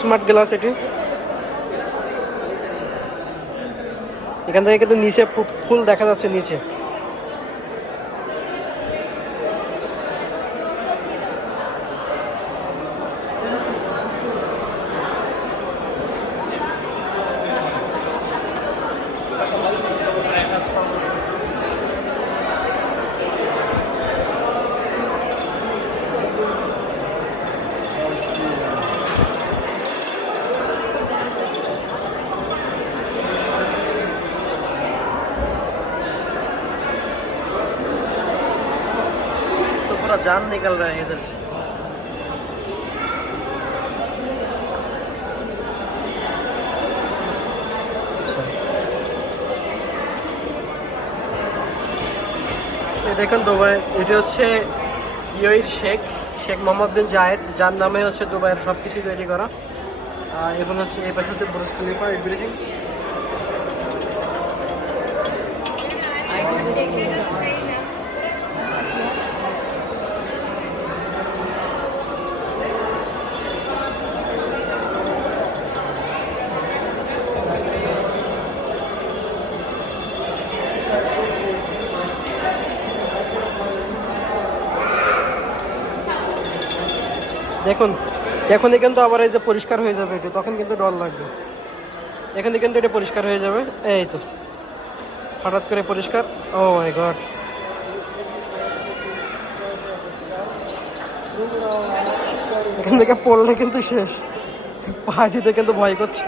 Smart glass এটি। এখান থেকে কিন্তু নিচে ফুল দেখা যাচ্ছে নিচে। तो पूरा जान निकल रहा है इधर से। দেখুন দুবাই, এটি হচ্ছে ইউএইর শেখ মোহাম্মদ বিন জায়েদ, যার নামে হচ্ছে দুবাইয়ের সব কিছু তৈরি করা। এবং হচ্ছে এই পাশে হচ্ছে বুর্জ খলিফা বিল্ডিং। দেখুন এখনই কিন্তু আবার এই যে পরিষ্কার হয়ে যাবে এটি, তখন কিন্তু ডর লাগবে। এখানে কিন্তু এটা পরিষ্কার হয়ে যাবে, এই তো হঠাৎ করে পরিষ্কার। ও মাই গড, এখান থেকে পড়লে কিন্তু শেষ, পা দিতে কিন্তু ভয় করছে।